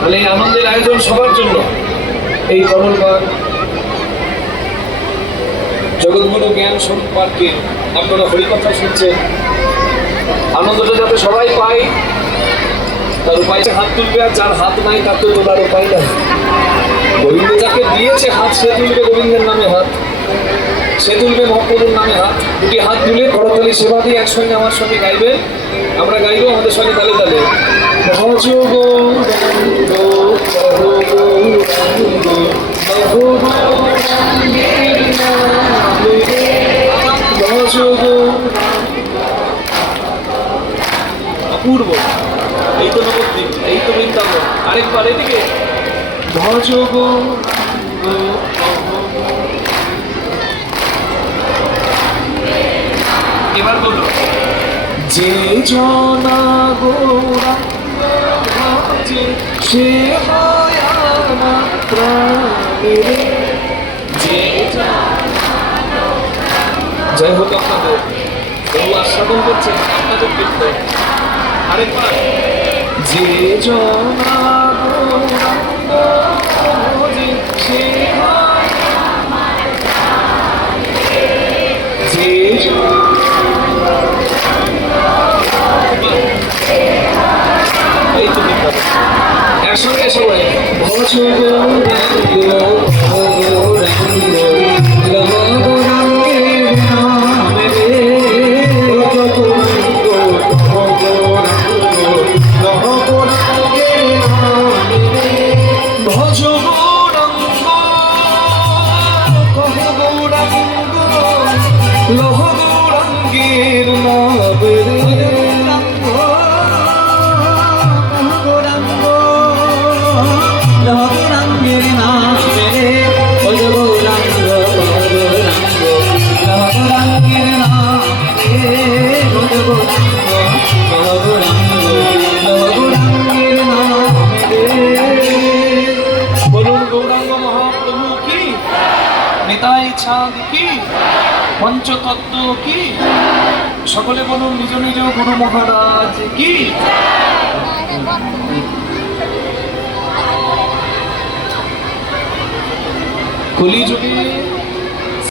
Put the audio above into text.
তাহলে এই আনন্দের আয়োজন সবার জন্য। এই কমলবাগ জগৎগুরু জ্ঞান স্বরূপ পার্কে আপনারা হরিকথা শুনছেন, আনন্দটা যাতে সবাই পায় তার উপায় হাত তুলবে, আর যার হাত নাই তার তো তোলার উপায় নাই। গোবিন্দ যাকে দিয়েছে হাত, সে তুলবে গোবিন্দের নামে হাত, সে তুলবে মহাপ্রভুর নামে হাত। দুটি হাত তুলে করতালি সেবা দিয়ে একসঙ্গে আমার সঙ্গে গাইবে, আমরা গাইবো আমাদের সঙ্গে তালে তালে। অপূর্ব, এই তো নবদ্বীপ, এই তো বৃন্দাবন। আরেকবার এদিকে ভজ গো, এবার বলো যে জনা গোরা সে হয় আমার প্রাণের। জয় হোক আপনাদের, বহু আস্বাদন করছেন আপনাদের কীর্তন। আরেকবার যে জনা গোরা সে হয় যে একসঙ্গে সবাই ভজ পঞ্চতত্ত্ব কি? সকলে বলুন নিজ নিজ গুরু মহারাজ কি। কলিযুগে